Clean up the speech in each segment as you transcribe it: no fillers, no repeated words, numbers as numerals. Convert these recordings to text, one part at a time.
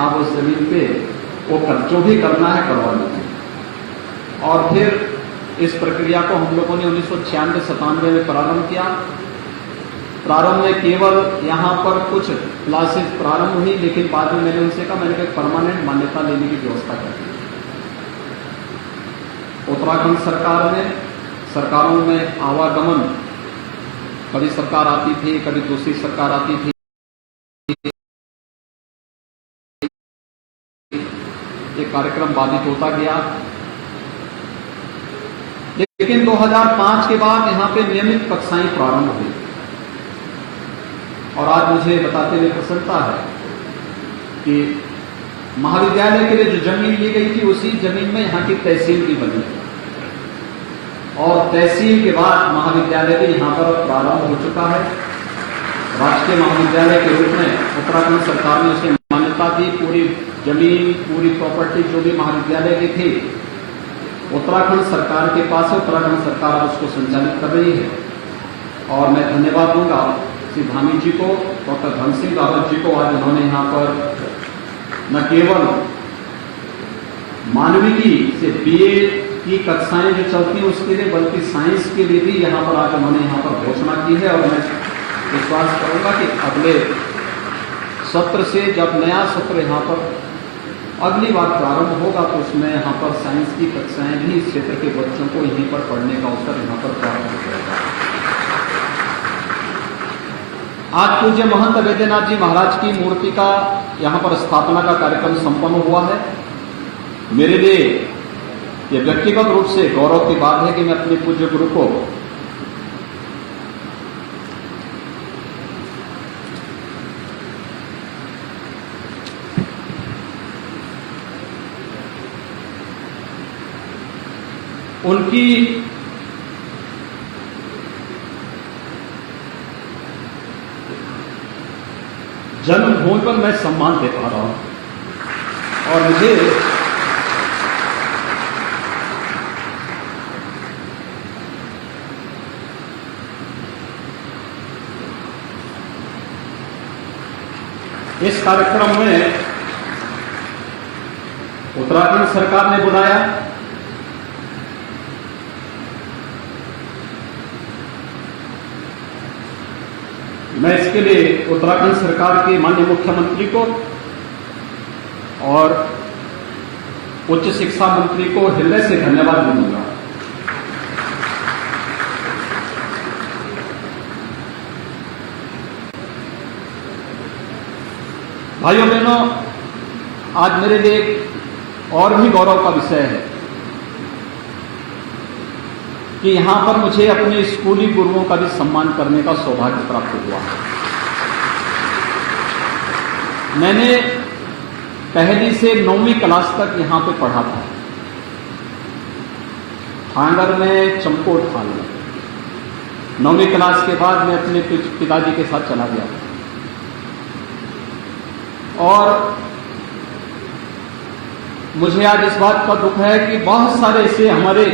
आप उस जमीन पे वो जो भी करना है करवा लीजिए। और फिर इस प्रक्रिया को हम लोगों ने 1996-97 में प्रारंभ किया। प्रारंभ में केवल यहाँ पर कुछ क्लासेस प्रारंभ हुई, लेकिन बाद में मैंने उनसे कहा, मैंने परमानेंट मान्यता लेने की व्यवस्था कर दी। उत्तराखंड सरकार ने सरकारों में आवागमन, कभी सरकार आती थी, कभी दूसरी सरकार आती थी, ये कार्यक्रम बाधित होता गया। लेकिन 2005 के बाद यहां पे नियमित कक्षाएं प्रारंभ हुई और आज मुझे बताते हुए प्रसन्नता है कि महाविद्यालय के लिए जो जमीन ली गई थी उसी जमीन में यहां की तहसील भी बनी और तहसील के बाद महाविद्यालय भी यहां पर प्रारंभ हो चुका है। राजकीय महाविद्यालय के रूप में उत्तराखंड सरकार ने उसे मान्यता दी। पूरी जमीन, पूरी प्रॉपर्टी जो भी महाविद्यालय की थी उत्तराखंड सरकार के पास है। उत्तराखंड सरकार उसको संचालित कर रही है और मैं धन्यवाद दूंगा श्री धामी जी को, डॉक्टर धन सिंह रावत जी को। आज उन्होंने यहाँ पर न केवल मानविकी से बीए की कक्षाएं जो चलती हैं उसके लिए, बल्कि साइंस के लिए भी यहाँ पर आज उन्होंने यहाँ पर घोषणा की है। और मैं विश्वास करूंगा कि अगले सत्र से, जब नया सत्र यहाँ पर अगली बार प्रारंभ होगा, तो उसमें यहाँ पर साइंस की कक्षाएं भी इस क्षेत्र के बच्चों को यहीं पर पढ़ने का अवसर यहाँ पर प्राप्त हो जाएगा। आज पूज्य महंत वैद्यनाथ जी महाराज की मूर्ति का यहाँ पर स्थापना का कार्यक्रम संपन्न हुआ है। मेरे लिए यह व्यक्तिगत रूप से गौरव की बात है कि मैं अपने पूज्य गुरु को उनकी जन्मभूमि पर मैं सम्मान दे पा रहा हूं और मुझे इस कार्यक्रम में उत्तराखंड सरकार ने बुलाया। मैं इसके लिए उत्तराखंड सरकार के माननीय मुख्यमंत्री को और उच्च शिक्षा मंत्री को हृदय से धन्यवाद दूंगा। भाइयों बहनों, आज मेरे लिए और भी गौरव का विषय है कि यहां पर मुझे अपने स्कूली गुरुओं का भी सम्मान करने का सौभाग्य प्राप्त हुआ। मैंने पहली से 9वीं क्लास तक यहां पे पढ़ा था, थांगर में, चंपोट थाल में। 9वीं क्लास के बाद मैं अपने पिताजी के साथ चला गया और मुझे आज इस बात का दुख है कि बहुत सारे ऐसे हमारे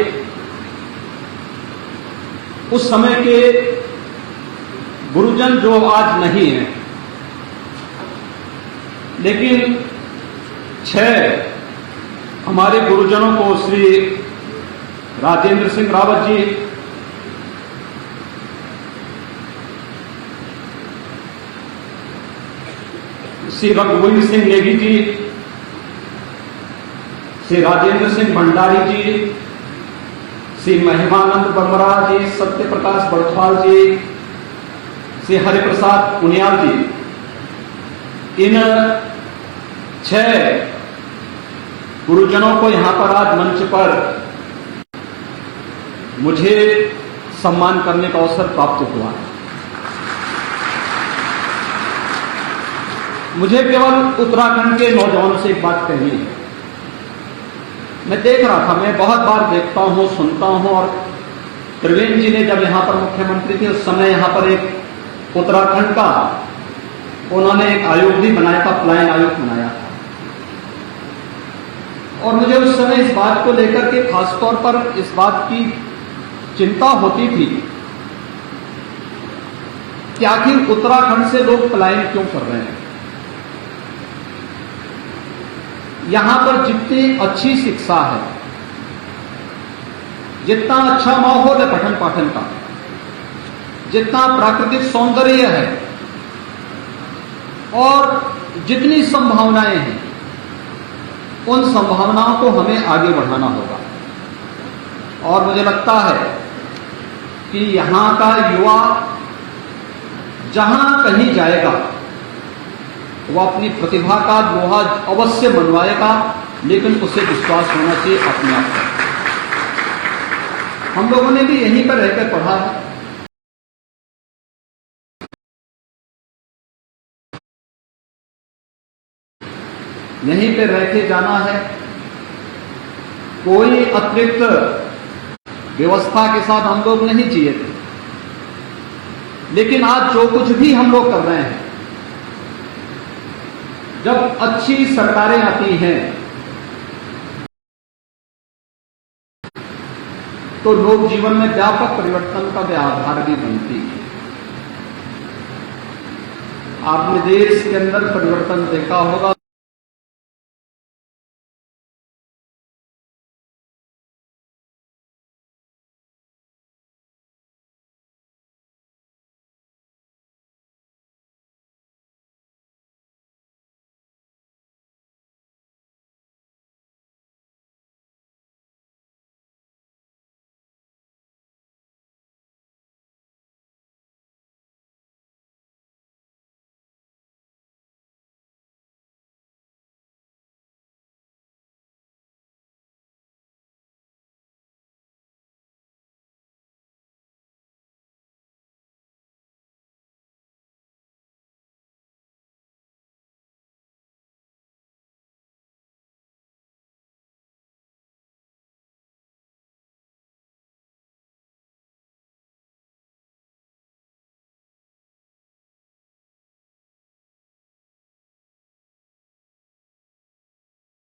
उस समय के गुरुजन जो आज नहीं हैं, लेकिन 6 हमारे गुरुजनों को श्री राजेंद्र सिंह रावत जी, श्री रघुवीर सिंह नेगी जी, श्री राजेंद्र सिंह भंडारी जी, श्री महिमानंद बमरा जी, सत्य प्रकाश बड़थवाल जी, श्री हरिप्रसाद पुनियाल जी, इन 6 गुरुजनों को यहां पर आज मंच पर मुझे सम्मान करने का अवसर प्राप्त हुआ है। मुझे केवल उत्तराखंड के नौजवानों से एक बात कहनी है। मैं देख रहा था, मैं बहुत बार देखता हूं, सुनता हूं, और त्रिवेंद्र जी ने जब यहां पर मुख्यमंत्री थे उस समय यहां पर एक उत्तराखंड का उन्होंने एक आयोग भी बनाया था, पलायन आयोग बनाया था। और मुझे उस समय इस बात को लेकर के खासतौर पर इस बात की चिंता होती थी कि आखिर उत्तराखंड से लोग पलायन क्यों कर रहे हैं। यहां पर जितनी अच्छी शिक्षा है, जितना अच्छा माहौल है पठन पाठन का, जितना प्राकृतिक सौंदर्य है और जितनी संभावनाएं हैं, उन संभावनाओं को हमें आगे बढ़ाना होगा। और मुझे लगता है कि यहां का युवा जहां कहीं जाएगा वो अपनी प्रतिभा का लोहा अवश्य मनवाएगा, लेकिन उसे विश्वास होना चाहिए अपने आप पर। हम लोगों ने भी यहीं पर रहकर पढ़ा है। यहीं पे रह के जाना है, कोई अतिरिक्त व्यवस्था के साथ हम लोग नहीं जिए थे। लेकिन आज जो कुछ भी हम लोग कर रहे हैं, जब अच्छी सरकारें आती हैं तो लोक जीवन में व्यापक परिवर्तन का आधार भी बनती है। आपने देश के अंदर परिवर्तन देखा होगा।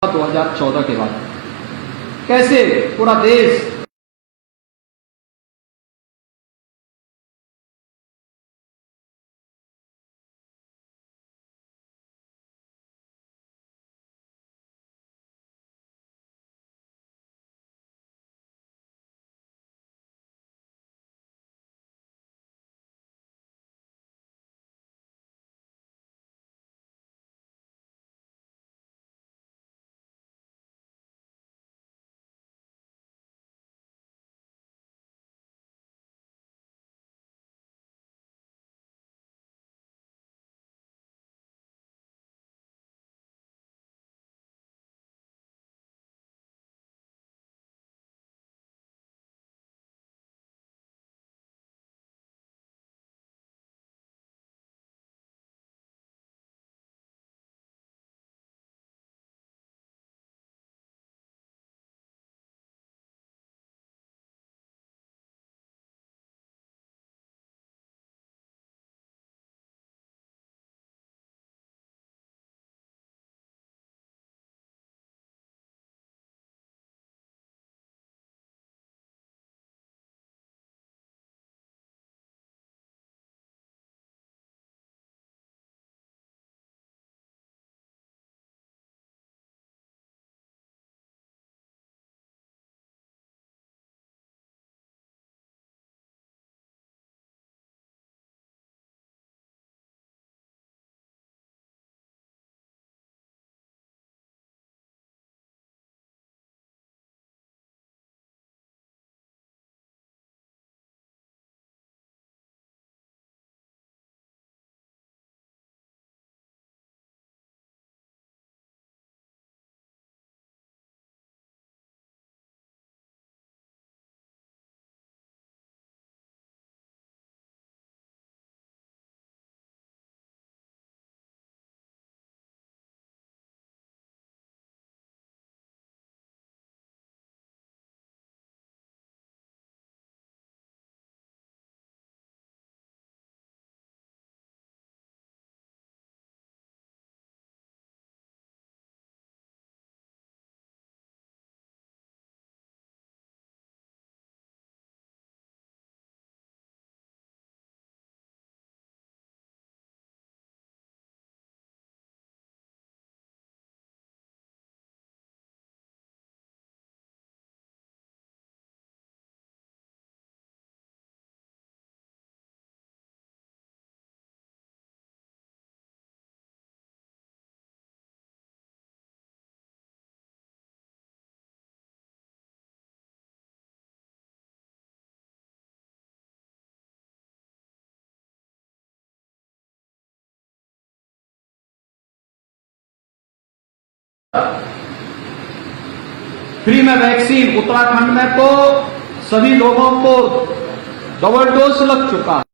तो 2014 के बाद कैसे पूरा देश फ्री में वैक्सीन उत्तराखंड में तो सभी लोगों को डबल डोज लग चुका है।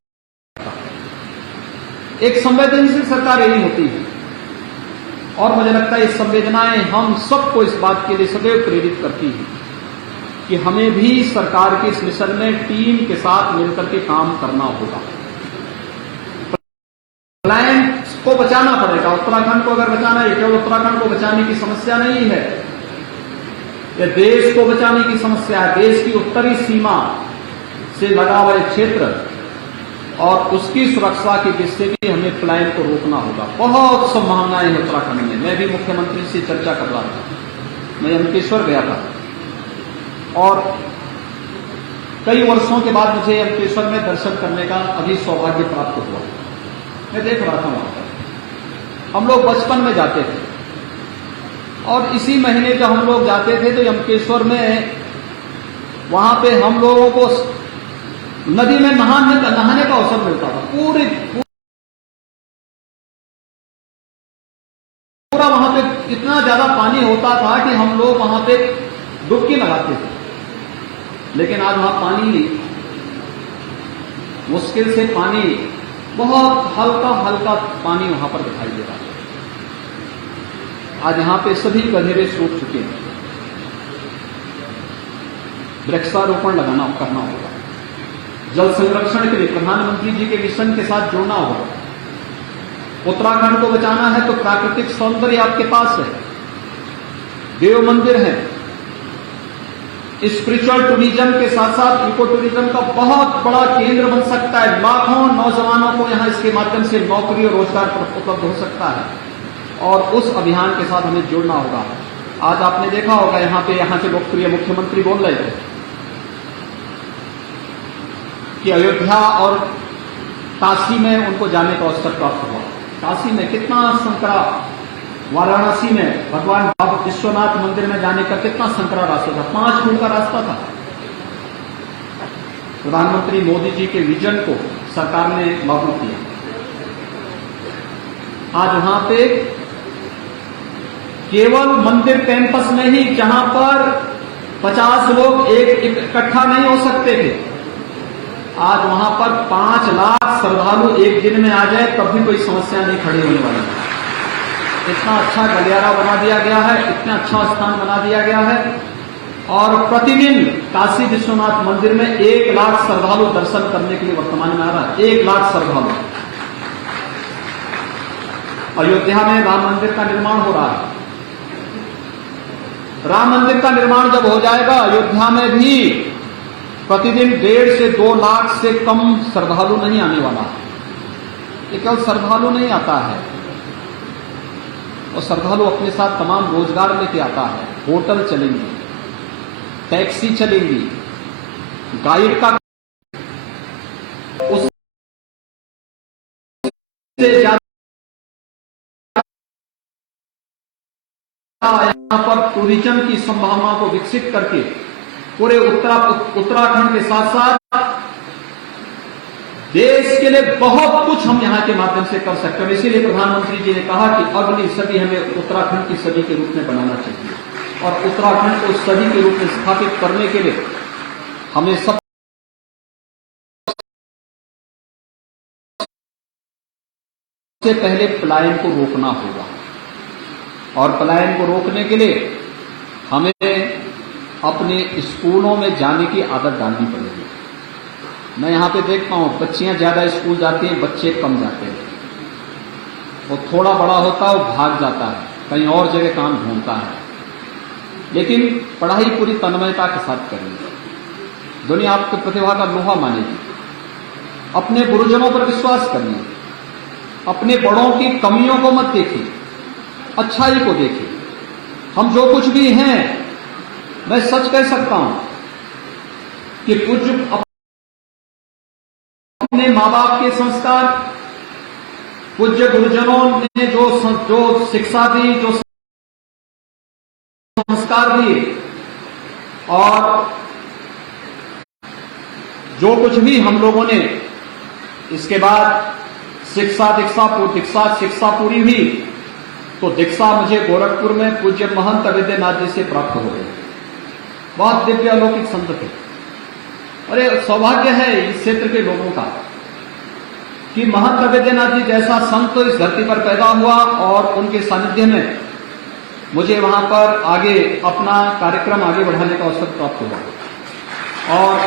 एक संवेदनशील सरकार यही होती है और मुझे लगता है ये संवेदनाएं हम सबको इस बात के लिए सदैव प्रेरित करती हैं कि हमें भी सरकार के इस मिशन में टीम के साथ मिलकर के काम करना होगा। प्लान को बचाना पड़ेगा। उत्तराखंड को अगर बचाना है, केवल उत्तराखंड को बचाने की समस्या नहीं है, यह देश को बचाने की समस्या है। देश की उत्तरी सीमा से लगा हुआ क्षेत्र और उसकी सुरक्षा की दृष्टि से भी हमें प्लान को रोकना होगा। बहुत संभावनाएं हैं उत्तराखंड में। मैं भी मुख्यमंत्री से चर्चा कर रहा था, मैं यमकेश्वर गया था और कई वर्षों के बाद मुझे यमकेश्वर में दर्शन करने का अभी सौभाग्य प्राप्त हुआ। मैं देख रहा था वहां पर हम लोग बचपन में जाते थे और इसी महीने जब हम लोग जाते थे तो यमकेश्वर में वहां पे हम लोगों को नदी में नहाने का अवसर मिलता था। पूरा वहां पे इतना ज्यादा पानी होता था कि हम लोग वहां पे डुबकी लगाते थे, लेकिन आज वहां पानी नहीं, मुश्किल से पानी, बहुत हल्का हल्का पानी वहां पर दिखाई दे रहा है। आज यहां पे सभी गधेरे सूख चुके हैं। वृक्षारोपण करना होगा। जल संरक्षण के लिए प्रधानमंत्री जी के मिशन के साथ जुड़ना होगा। उत्तराखंड को बचाना है तो प्राकृतिक सौंदर्य आपके पास है, देव मंदिर है, स्पिरिचुअल टूरिज्म के साथ साथ इको टूरिज्म का बहुत बड़ा केंद्र बन सकता है। लाखों नौजवानों को यहां इसके माध्यम से नौकरी और रोजगार उपलब्ध हो सकता है और उस अभियान के साथ हमें जुड़ना होगा। आज आपने देखा होगा यहां के लोकप्रिय मुख्यमंत्री बोल रहे थे कि अयोध्या और काशी में उनको जाने का अवसर प्राप्त हुआ। काशी में कितना संकरा, वाराणसी में भगवान बाबा विश्वनाथ मंदिर में जाने का कितना संकरा रास्ता था, 5 फुट का रास्ता था। प्रधानमंत्री मोदी जी के विजन को सरकार ने लागू किया। आज वहां पे केवल मंदिर कैंपस नहीं, जहां पर 50 लोग इकट्ठा नहीं हो सकते थे, आज वहां पर 5 लाख श्रद्धालु एक दिन में आ जाए तब भी कोई समस्या नहीं खड़ी होने वाली है। इतना अच्छा गलियारा बना दिया गया है, इतना अच्छा स्थान बना दिया गया है और प्रतिदिन काशी विश्वनाथ मंदिर में 1 लाख श्रद्धालु दर्शन करने के लिए वर्तमान में आ रहा है। 1 लाख श्रद्धालु। अयोध्या में राम मंदिर का निर्माण हो रहा है। राम मंदिर का निर्माण जब हो जाएगा, अयोध्या में भी प्रतिदिन 1.5 से 2 लाख से कम श्रद्धालु नहीं आने वाला है। ये केवल श्रद्धालु नहीं आता है, और श्रद्धालु अपने साथ तमाम रोजगार लेके आता है। होटल चलेंगे, टैक्सी चलेंगी, गाइड का उससे ज्यादा यहां पर टूरिज्म की संभावना को विकसित करके पूरे उत्तराखंड के साथ साथ देश के लिए बहुत कुछ हम यहां के माध्यम से कर सकते हैं। इसीलिए प्रधानमंत्री जी ने कहा कि अगली सदी हमें उत्तराखंड की सदी के रूप में बनाना चाहिए और उत्तराखंड को सदी के रूप में स्थापित करने के लिए हमें सबसे पहले पलायन को रोकना होगा और पलायन को रोकने के लिए हमें अपने स्कूलों में जाने की आदत डालनी पड़ेगी। मैं यहां पे देखता हूं बच्चियां ज्यादा स्कूल जाती हैं, बच्चे कम जाते हैं। वो थोड़ा बड़ा होता है वो भाग जाता है, कहीं और जगह काम ढूंढता है, लेकिन पढ़ाई पूरी तन्मयता के साथ करेंगे। दुनिया आपकी प्रतिभा का लोहा मानेगी। अपने गुरुजनों पर विश्वास करिए, अपने बड़ों की कमियों को मत देखिए, अच्छाई को देखिए। हम जो कुछ भी हैं, मैं सच कह सकता हूं कि पूज्य अपने मां बाप के संस्कार, पूज्य गुरुजनों ने जो शिक्षा दी, जो संस्कार दिए और जो कुछ भी हम लोगों ने इसके बाद शिक्षा पूरी हुई तो दीक्षा मुझे गोरखपुर में पूज्य महंत अवैधनाथ जी से प्राप्त हो गई। बहुत दिव्य अलौकिक संत थे। अरे सौभाग्य है इस क्षेत्र के लोगों का कि महंत अवैधनाथ जी जैसा संत इस धरती पर पैदा हुआ और उनके सानिध्य में मुझे वहां पर आगे अपना कार्यक्रम आगे बढ़ाने का अवसर प्राप्त हुआ। और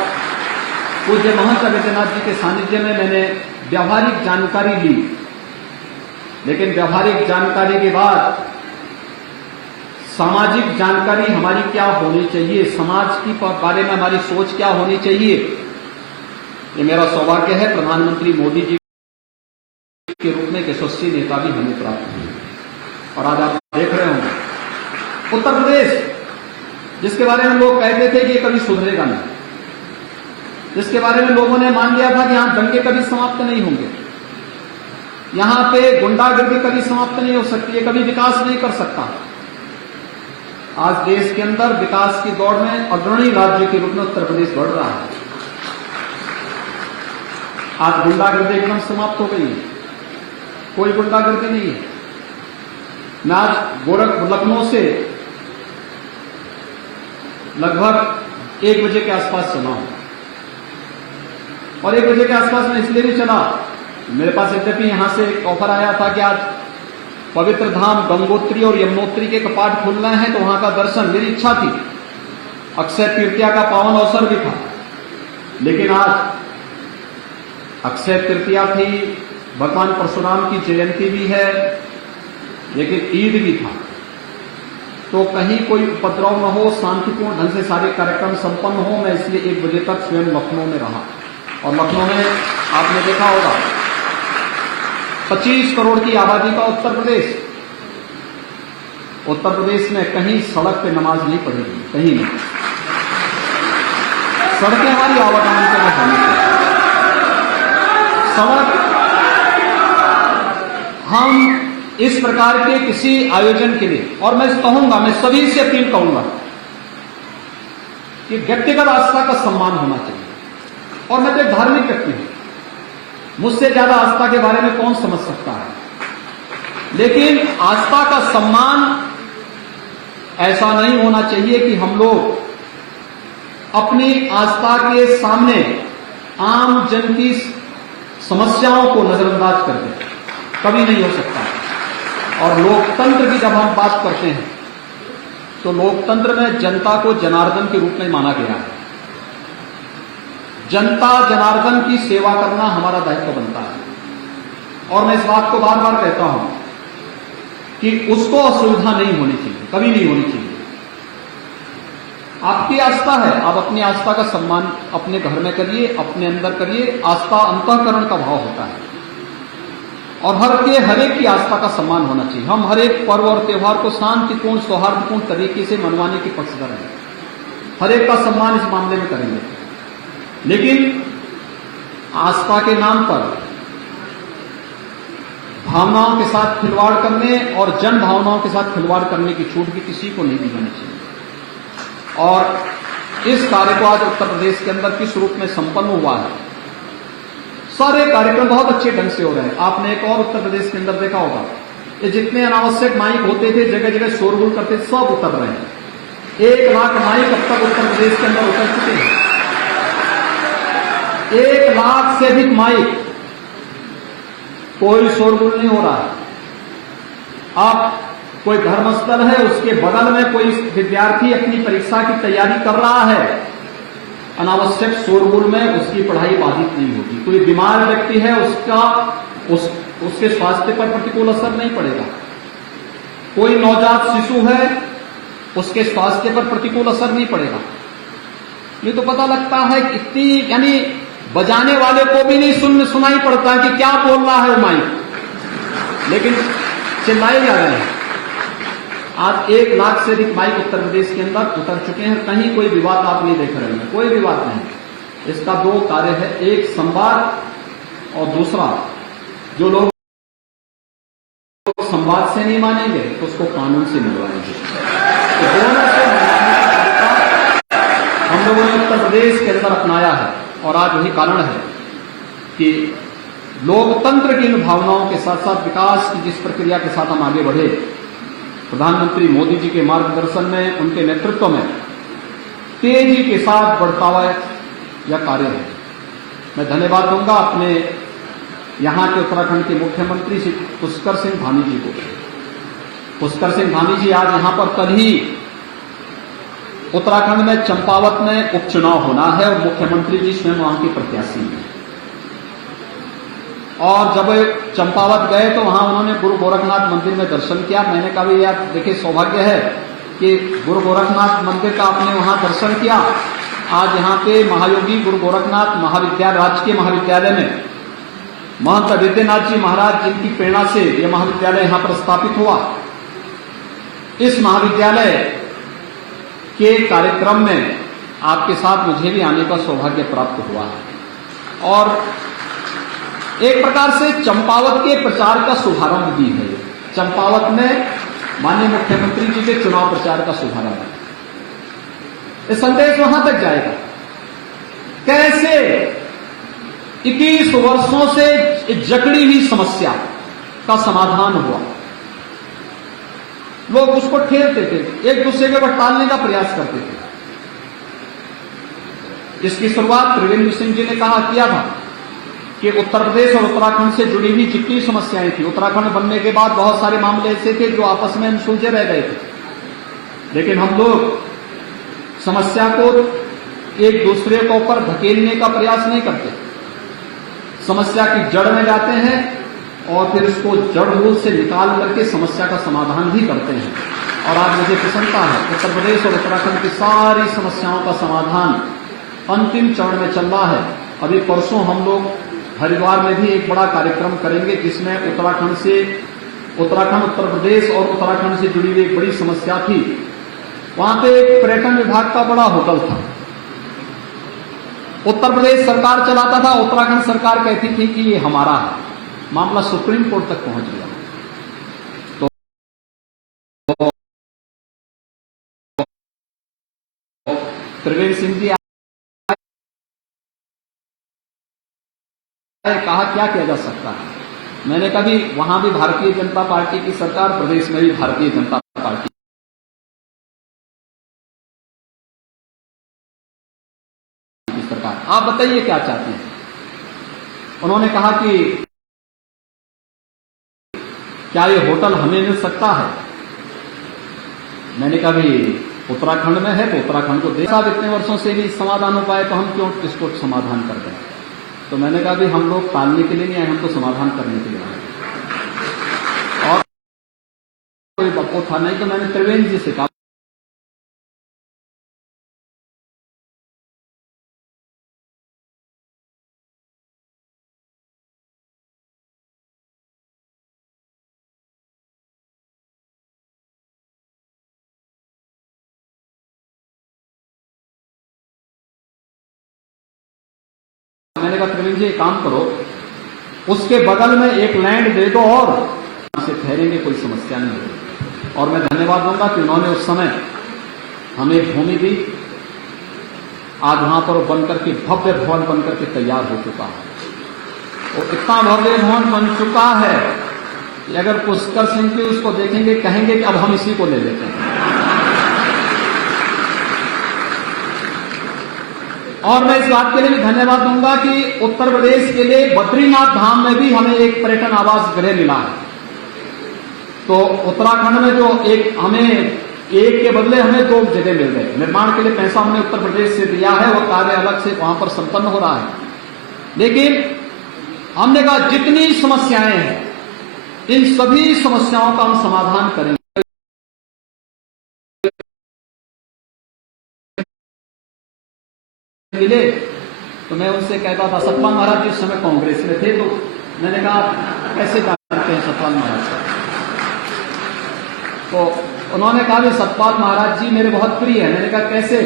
पूज्य महंत अवैधनाथ जी के सानिध्य में मैंने व्यावहारिक जानकारी ली, लेकिन व्यावहारिक जानकारी के बाद सामाजिक जानकारी हमारी क्या होनी चाहिए, समाज की बारे में हमारी सोच क्या होनी चाहिए, ये मेरा सौभाग्य है। प्रधानमंत्री मोदी जी के रूप में एक यशस्वी नेता भी हमें प्राप्त हुए। और आज आप देख रहे होंगे उत्तर प्रदेश, जिसके बारे में लोग कहते थे कि ये कभी सुधरेगा नहीं, जिसके बारे में लोगों ने मान लिया था कि यहां दंगे कभी समाप्त नहीं होंगे, यहां पे गुंडागर्दी कभी समाप्त नहीं हो सकती, ये कभी विकास नहीं कर सकता। आज देश के अंदर विकास की दौड़ में अग्रणी राज्य के रूप में उत्तर प्रदेश बढ़ रहा है। आज गुंडागर्दी एकदम समाप्त हो गई है, कोई गुंडागर्दी नहीं है। मैं आज लखनऊ से लगभग 1 बजे के आसपास चला हूं, और 1 बजे के आसपास मैं इसलिए भी चला, मेरे पास यद्यपि यहां से एक ऑफर आया था कि आज पवित्र धाम गंगोत्री और यमुनोत्री के कपाट खुलना है, तो वहां का दर्शन, मेरी इच्छा थी, अक्षय तृतीया का पावन अवसर भी था। लेकिन आज अक्षय तृतीया थी, भगवान परशुराम की जयंती भी है, लेकिन ईद भी था, तो कहीं कोई उपद्रव न हो, शांतिपूर्ण ढंग से सारे कार्यक्रम संपन्न हो। मैं इसलिए 1 बजे तक स्वयं लखनऊ में रहा। और लखनऊ में आपने देखा होगा 25 करोड़ की आबादी का उत्तर प्रदेश, उत्तर प्रदेश में कहीं सड़क पे नमाज नहीं पढ़ेगी, कहीं नहीं। सड़कें हमारी आवागमन के लिए होनी चाहिए। सड़क हम इस प्रकार के किसी आयोजन के लिए, और मैं कहूंगा, मैं सभी से अपील करूंगा कि व्यक्तिगत आस्था का सम्मान होना चाहिए। और मैं तो एक धार्मिक व्यक्ति हूं, मुझसे ज्यादा आस्था के बारे में कौन समझ सकता है, लेकिन आस्था का सम्मान ऐसा नहीं होना चाहिए कि हम लोग अपनी आस्था के सामने आम जन की समस्याओं को नजरअंदाज कर दें, कभी नहीं हो सकता। और लोकतंत्र की जब हम बात करते हैं तो लोकतंत्र में जनता को जनार्दन के रूप में माना गया है। जनता जनार्दन की सेवा करना हमारा दायित्व बनता है। और मैं इस बात को बार बार कहता हूं कि उसको असुविधा नहीं होनी चाहिए, कभी नहीं होनी चाहिए। आपकी आस्था है, आप अपनी आस्था का सम्मान अपने घर में करिए, अपने अंदर करिए। आस्था अंतःकरण का भाव होता है, और हर एक की आस्था का सम्मान होना चाहिए। हम हर एक पर्व और त्योहार को शांतिपूर्ण सौहार्दपूर्ण तरीके से मनवाने की पक्षधर हैं, हर एक का सम्मान इस मामले में करेंगे। लेकिन आस्था के नाम पर भावनाओं के साथ खिलवाड़ करने और जन भावनाओं के साथ खिलवाड़ करने की छूट भी किसी को नहीं दी जानी चाहिए। और इस कार्य को आज उत्तर प्रदेश के अंदर किस रूप में संपन्न हुआ है, सारे कार्यक्रम बहुत अच्छे ढंग से हो रहे हैं। आपने एक और उत्तर प्रदेश के अंदर देखा होगा, ये जितने अनावश्यक माइक होते थे, जगह जगह शोरगुल करते, सब उतर रहे हैं। 1 लाख माइक अब तक उत्तर प्रदेश के अंदर उतर चुके हैं। 1 लाख से अधिक माइक, कोई शोरगुल नहीं हो रहा है। आप कोई धर्मस्थल है, उसके बगल में कोई विद्यार्थी अपनी परीक्षा की तैयारी कर रहा है, अनावश्यक शोरगुल में उसकी पढ़ाई बाधित नहीं होगी। कोई बीमार व्यक्ति है, उसके स्वास्थ्य पर प्रतिकूल असर नहीं पड़ेगा। कोई नवजात शिशु है, उसके स्वास्थ्य पर प्रतिकूल असर नहीं पड़ेगा। ये तो पता लगता है इतनी, यानी बजाने वाले को भी नहीं सुनाई पड़ता है कि क्या बोल रहा है वो माइक, लेकिन चिल्लाए जा रहे हैं। आज 1 लाख से अधिक माइक उत्तर प्रदेश के अंदर उतर चुके हैं। कहीं कोई विवाद आप नहीं देख रहे हैं, कोई विवाद नहीं। इसका 2 कार्य है, एक संवाद और दूसरा जो लोग संवाद से नहीं मानेंगे तो उसको कानून से मिलवाएंगे। तो दोनों से हम लोगों ने उत्तर प्रदेश के अंदर अपनाया है, और आज वही कारण है कि लोकतंत्र की इन भावनाओं के साथ साथ विकास की जिस प्रक्रिया के साथ हम आगे बढ़े, प्रधानमंत्री मोदी जी के मार्गदर्शन में, उनके नेतृत्व में तेजी के साथ बढ़ता हुआ यह कार्य है। मैं धन्यवाद दूंगा अपने यहां के उत्तराखंड के मुख्यमंत्री श्री पुष्कर सिंह धामी जी को। पुष्कर सिंह धामी जी आज यहां पर कल ही उत्तराखंड में चंपावत में उपचुनाव होना है और मुख्यमंत्री जी स्वयं वहां के प्रत्याशी हैं। और जब चंपावत गए तो वहां उन्होंने गुरु गोरखनाथ मंदिर में दर्शन किया। मैंने कहा भी यार देखिए, सौभाग्य है कि गुरु गोरखनाथ मंदिर का आपने वहां दर्शन किया। आज यहां पे महायोगी गुरु गोरखनाथ राजकीय महाविद्यालय में महंत आदित्यनाथ जी महाराज जिनकी प्रेरणा से यह महाविद्यालय यहां पर स्थापित हुआ। इस महाविद्यालय के कार्यक्रम में आपके साथ मुझे भी आने का सौभाग्य प्राप्त हुआ है और एक प्रकार से चंपावत के प्रचार का शुभारंभ भी है। चंपावत में माननीय मुख्यमंत्री जी के चुनाव प्रचार का शुभारंभ है। ये संदेश वहां तक जाएगा कैसे 21 वर्षों से जकड़ी हुई समस्या का समाधान हुआ। लोग उसको ठेलते थे, एक दूसरे के ऊपर टालने का प्रयास करते थे। इसकी शुरुआत त्रिवेंद्र सिंह जी ने किया था कि उत्तर प्रदेश और उत्तराखंड से जुड़ी हुई जितनी समस्याएं थी, उत्तराखंड बनने के बाद बहुत सारे मामले ऐसे थे जो आपस में सुलझे रह गए थे, लेकिन हम लोग समस्या को एक दूसरे के ऊपर धकेलने का प्रयास नहीं करते। समस्या की जड़ में जाते हैं और फिर उसको जड़ मूल से निकाल करके समस्या का समाधान भी करते हैं। और आज मुझे प्रसन्नता है उत्तर प्रदेश और उत्तराखंड की सारी समस्याओं का समाधान अंतिम चरण में चल रहा है। अभी परसों हम लोग हरिद्वार में भी एक बड़ा कार्यक्रम करेंगे जिसमें उत्तराखंड उत्तर प्रदेश और उत्तराखंड से जुड़ी हुई एक बड़ी समस्या थी। वहां पे एक पर्यटन विभाग का बड़ा होटल था, उत्तर प्रदेश सरकार चलाता था, उत्तराखंड सरकार कहती थी कि ये हमारा है। मामला सुप्रीम कोर्ट तक पहुंच गया। तो त्रिवेंद्र सिंह जी कहा क्या किया जा सकता है। मैंने कहा भी वहां भी भारतीय जनता पार्टी की सरकार, प्रदेश में भी भारतीय जनता पार्टी की सरकार। आप बताइए क्या चाहते हैं। उन्होंने कहा कि क्या ये होटल हमें मिल सकता है। मैंने कहा भी उत्तराखंड में है तो उत्तराखंड को दे। साहब इतने वर्षों से भी समाधान हो पाए तो हम क्यों इसको समाधान कर दें। तो मैंने कहा भी हम लोग टालने के लिए नहीं आए, हम तो समाधान करने के लिए आए। और कोई बप्पो था नहीं तो मैंने त्रिवेंद्र जी से कहा त्रिवेंद्र जी काम करो, उसके बगल में एक लैंड दे दो और से ठहरेंगे, कोई समस्या नहीं होगी। और मैं धन्यवाद दूंगा कि उन्होंने उस समय हमें भूमि दी। आज वहां पर बनकर के भव्य भवन बनकर के तैयार हो चुका है और इतना भव्य भवन बन चुका है कि अगर पुष्कर सिंह जी उसको देखेंगे कहेंगे कि अब हम इसी को ले लेते हैं। और मैं इस बात के लिए भी धन्यवाद दूंगा कि उत्तर प्रदेश के लिए बद्रीनाथ धाम में भी हमें एक पर्यटन आवास गृह मिला है। तो उत्तराखंड में जो हमें एक के बदले हमें 2 जगह मिल गए। निर्माण के लिए पैसा हमने उत्तर प्रदेश से दिया है, वो कार्य अलग से वहां पर संपन्न हो रहा है। लेकिन हमने कहा जितनी समस्याएं हैं इन सभी समस्याओं का हम समाधान करेंगे। मिले तो मैं उनसे कहता था, सतपाल महाराज जी उस समय कांग्रेस में थे, तो मैंने कहा कैसे जानते हैं सतपाल महाराज का। तो उन्होंने कहा कि सतपाल महाराज जी मेरे बहुत प्रिय है। मैंने कहा कैसे।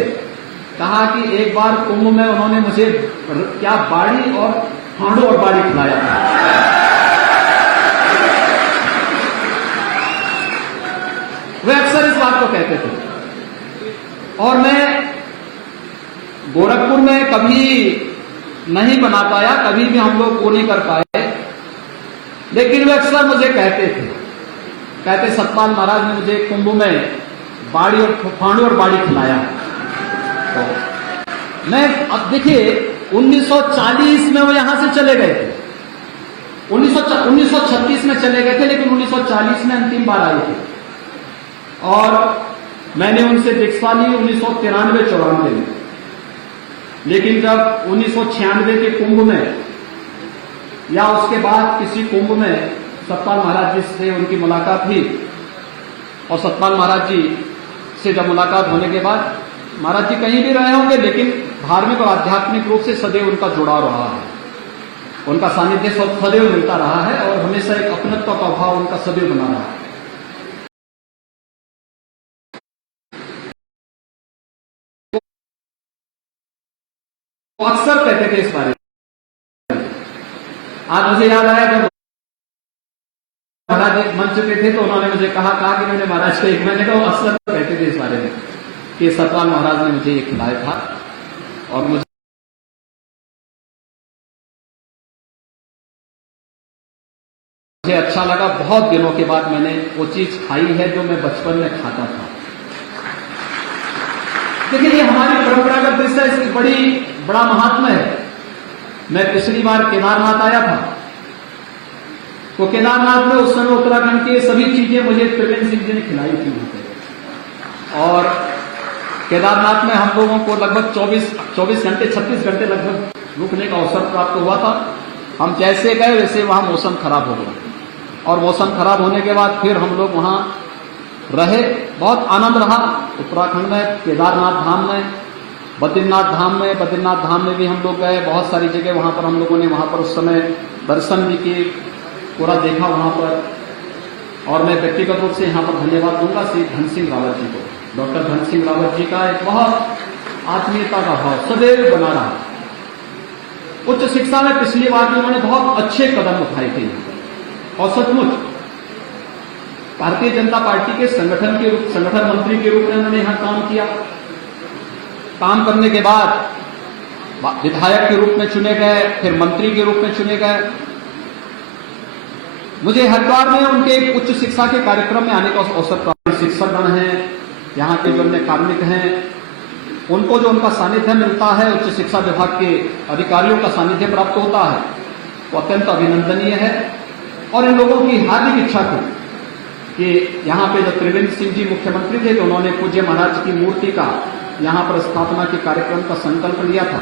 कहा कि एक बार कुंभ में उन्होंने मुझे क्या बाड़ी और हांडो और बाड़ी खिलाया था। वे अक्सर इस बात को कहते थे। और मैं गोरखपुर में कभी नहीं बना पाया, कभी भी हम लोग वो नहीं कर पाए, लेकिन वे अक्सर मुझे कहते थे कहते सतपाल महाराज ने मुझे कुंभ में बाड़ी और फांडू और बाड़ी खिलाया। तो मैं अब देखिए 1940 में वो यहां से चले गए थे, 1936 में चले गए थे, लेकिन 1940 में अंतिम बार आए थे और मैंने उनसे दीक्षा ली 1993-94 में। लेकिन जब 1996 के कुंभ में या उसके बाद किसी कुंभ में सतपाल महाराज जी से उनकी मुलाकात हुई और सतपाल महाराज जी से जब मुलाकात होने के बाद महाराज जी कहीं भी रहे होंगे, लेकिन धार्मिक और आध्यात्मिक रूप से सदैव उनका जुड़ाव रहा है, उनका सानिध्य सदैव मिलता रहा है और हमेशा एक अपनत्व का भाव उनका सदैव बना रहा है। वो अक्सर कहते थे इस बारे में। आज मुझे याद आया जब महाराज जी मंच पे थे तो उन्होंने मुझे कहा कि मैंने महाराज को एक महीने का, वो अक्सर कहते थे इस बारे में कि सतपाल महाराज ने मुझे ये खिलाया था और मुझे अच्छा लगा। बहुत दिनों के बाद मैंने वो चीज खाई है जो मैं बचपन में खाता था। देखिए ये हमारी परंपरागत डिश है, इसकी बड़ा महात्मा है। मैं पिछली बार केदारनाथ आया था तो केदारनाथ में उस समय उत्तराखंड की सभी चीजें मुझे त्रिवेंद्र सिंह जी ने खिलाई थी वहां पे। और केदारनाथ में हम लोगों को लगभग 24 घंटे 36 घंटे लगभग रुकने का अवसर प्राप्त हुआ था। हम जैसे गए वैसे वहां मौसम खराब हो गया और मौसम खराब होने के बाद फिर हम लोग वहां रहे। बहुत आनंद रहा उत्तराखंड में, केदारनाथ धाम में, बद्रीनाथ धाम में भी हम लोग गए। बहुत सारी जगह वहां पर हम लोगों ने वहां पर उस समय दर्शन भी किए, पूरा देखा वहां पर। और मैं व्यक्तिगत रूप से यहां पर धन्यवाद दूंगा श्री धन सिंह रावत जी को। डॉक्टर धन सिंह रावत जी का एक बहुत आत्मीयता का भाव सदैव बना रहा। उच्च शिक्षा में पिछली बार भी उन्होंने बहुत अच्छे कदम उठाए थे और सचमुच भारतीय जनता पार्टी के संगठन मंत्री के रूप में उन्होंने यहां काम किया। काम करने के बाद विधायक के रूप में चुने गए, फिर मंत्री के रूप में चुने गए। मुझे हरिद्वार में उनके एक उच्च शिक्षा के कार्यक्रम में आने का अवसर प्राप्त। शिक्षकगण हैं, यहाँ के जो अन्य कार्मिक हैं, उनको जो उनका सानिध्य मिलता है, उच्च शिक्षा विभाग के अधिकारियों का सानिध्य प्राप्त होता है, वो अत्यंत अभिनंदनीय है। और इन लोगों की हार्दिक इच्छा थी कि यहाँ पे जब त्रिवेंद्र सिंह जी मुख्यमंत्री थे तो उन्होंने पूज्य महाराज की मूर्ति का यहाँ पर स्थापना के कार्यक्रम का संकल्प लिया था।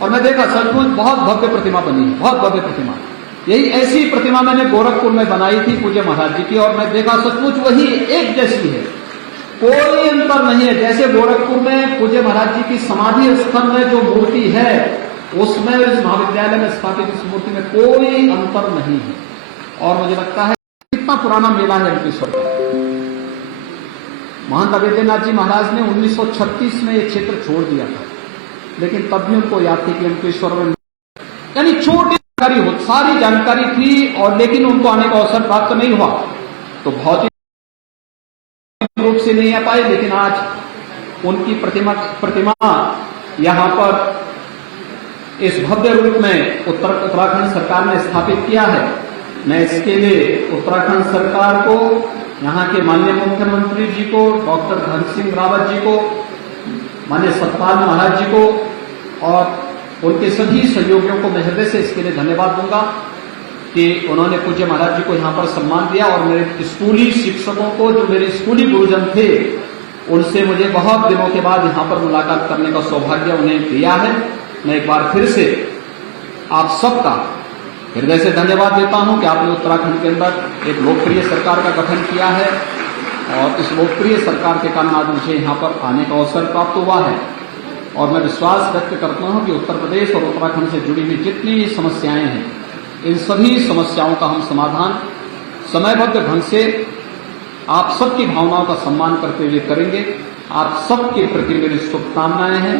और मैं देखा सचमुच बहुत भव्य प्रतिमा बनी है, बहुत भव्य प्रतिमा। यही ऐसी प्रतिमा मैंने गोरखपुर में बनाई थी पूज्य महाराज जी की, और मैं देखा सचमुच वही एक जैसी है, कोई अंतर नहीं है। जैसे गोरखपुर में पूज्य महाराज जी की समाधि स्थल में जो मूर्ति है, उसमें इस महाविद्यालय में स्थापित इस मूर्ति में कोई अंतर नहीं है। और मुझे लगता है कितना पुराना मेला है अंकेश्वर का। महंत अवेद्यनाथ जी महाराज ने 1936 में ये क्षेत्र छोड़ दिया था, लेकिन तब भी उनको याद थी कि अंकेश्वर में, यानी छोटी जानकारी हो, सारी जानकारी थी, और लेकिन उनको आने का अवसर प्राप्त नहीं हुआ। तो भौतिक रूप से नहीं आ पाए, लेकिन आज उनकी प्रतिमा यहां पर इस भव्य रूप में उत्तराखंड सरकार ने स्थापित किया है। मैं इसके लिए उत्तराखंड सरकार को, यहाँ के माननीय मुख्यमंत्री जी को, डॉक्टर धन सिंह रावत जी को, माननीय सतपाल महाराज जी को और उनके सभी सहयोगियों को मैं हृदय से इसके लिए धन्यवाद दूंगा कि उन्होंने पूज्य महाराज जी को यहाँ पर सम्मान दिया। और मेरे स्कूली शिक्षकों को, जो मेरे स्कूली गुरुजन थे, उनसे मुझे बहुत दिनों के बाद यहाँ पर मुलाकात करने का सौभाग्य उन्हें दिया है। मैं एक बार फिर से आप सबका हृदय से धन्यवाद देता हूं कि आपने उत्तराखंड के अंदर एक लोकप्रिय सरकार का गठन किया है, और इस लोकप्रिय सरकार के कारण आज मुझे यहाँ पर आने का अवसर प्राप्त हुआ है। और मैं विश्वास व्यक्त करता हूं कि उत्तर प्रदेश और उत्तराखंड से जुड़ी हुई जितनी समस्याएं हैं, इन सभी समस्याओं का हम समाधान समयबद्ध ढंग से आप सबकी भावनाओं का सम्मान करते हुए करेंगे। आप सबके प्रति मेरी शुभकामनाएं हैं।